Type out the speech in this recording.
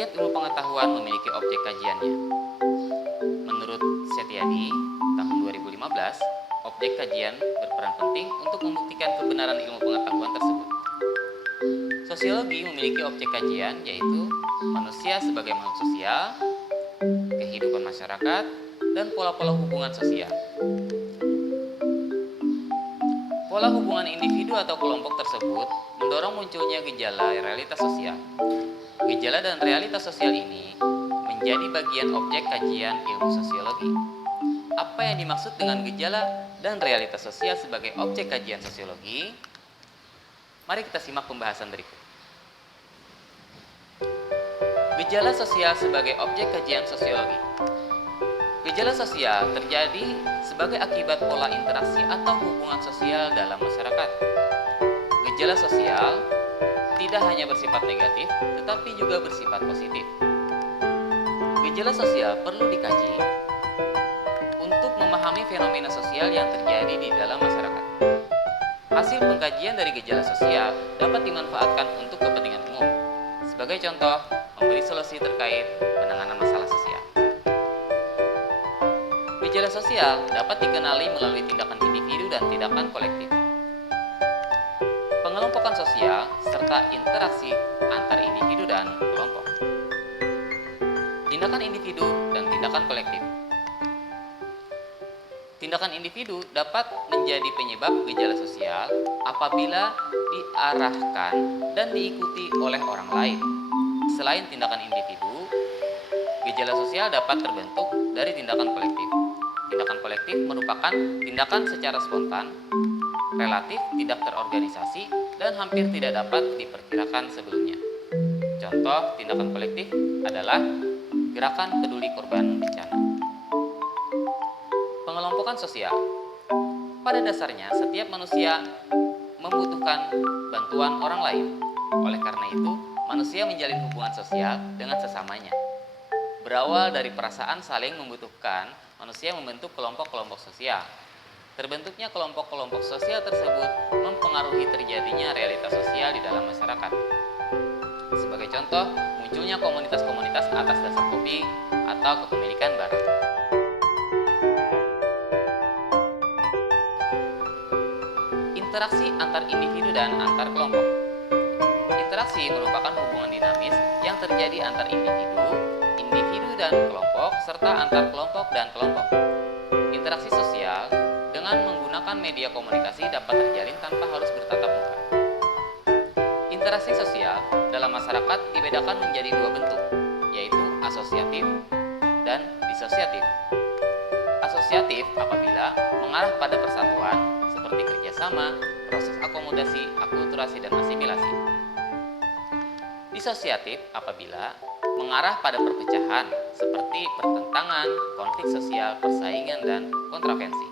Setiap ilmu pengetahuan memiliki objek kajiannya. Menurut Setiadi, tahun 2015, objek kajian berperan penting untuk membuktikan kebenaran ilmu pengetahuan tersebut. Sosiologi memiliki objek kajian yaitu manusia sebagai makhluk sosial, kehidupan masyarakat, dan pola-pola hubungan sosial. Pola hubungan individu atau kelompok tersebut mendorong munculnya gejala realitas sosial. Gejala dan realitas sosial ini menjadi bagian objek kajian ilmu sosiologi. Apa yang dimaksud dengan gejala dan realitas sosial sebagai objek kajian sosiologi? Mari kita simak pembahasan berikut. Gejala sosial sebagai objek kajian sosiologi. Gejala sosial terjadi sebagai akibat pola interaksi atau hubungan sosial dalam masyarakat. Gejala sosial tidak hanya bersifat negatif, tetapi juga bersifat positif. Gejala sosial perlu dikaji untuk memahami fenomena sosial yang terjadi di dalam masyarakat. Hasil pengkajian dari gejala sosial dapat dimanfaatkan untuk kepentingan umum. Sebagai contoh, memberi solusi terkait penanganan masalah sosial. Gejala sosial dapat dikenali melalui tindakan individu dan tindakan kolektif. Pengelompokan sosial serta interaksi antar individu dan kelompok. Tindakan individu dan tindakan kolektif. Tindakan individu dapat menjadi penyebab gejala sosial apabila diarahkan dan diikuti oleh orang lain. Selain tindakan individu, gejala sosial dapat terbentuk dari tindakan kolektif. Tindakan kolektif merupakan tindakan secara spontan, relatif tidak terorganisasi, dan hampir tidak dapat diperkirakan sebelumnya. Contoh tindakan kolektif adalah gerakan peduli korban bencana. Pengelompokan sosial. Pada dasarnya, setiap manusia membutuhkan bantuan orang lain. Oleh karena itu, manusia menjalin hubungan sosial dengan sesamanya. Berawal dari perasaan saling membutuhkan, manusia membentuk kelompok-kelompok sosial. Terbentuknya kelompok-kelompok sosial tersebut mempengaruhi terjadinya realitas sosial di dalam masyarakat. Sebagai contoh, munculnya komunitas-komunitas atas dasar hobi atau kepemilikan barang. Interaksi antar individu dan antar kelompok. Interaksi merupakan hubungan dinamis yang terjadi antar individu, individu dan kelompok, serta antar kelompok dan kelompok. Interaksi sosial dengan menggunakan media komunikasi dapat terjalin tanpa harus bertatap muka. Interaksi sosial dalam masyarakat dibedakan menjadi dua bentuk, yaitu asosiatif dan disosiatif. Asosiatif apabila mengarah pada persatuan seperti kerjasama, proses akomodasi, akulturasi, dan asimilasi. Disosiatif apabila mengarah pada perpecahan seperti pertentangan, konflik sosial, persaingan, dan kontravensi.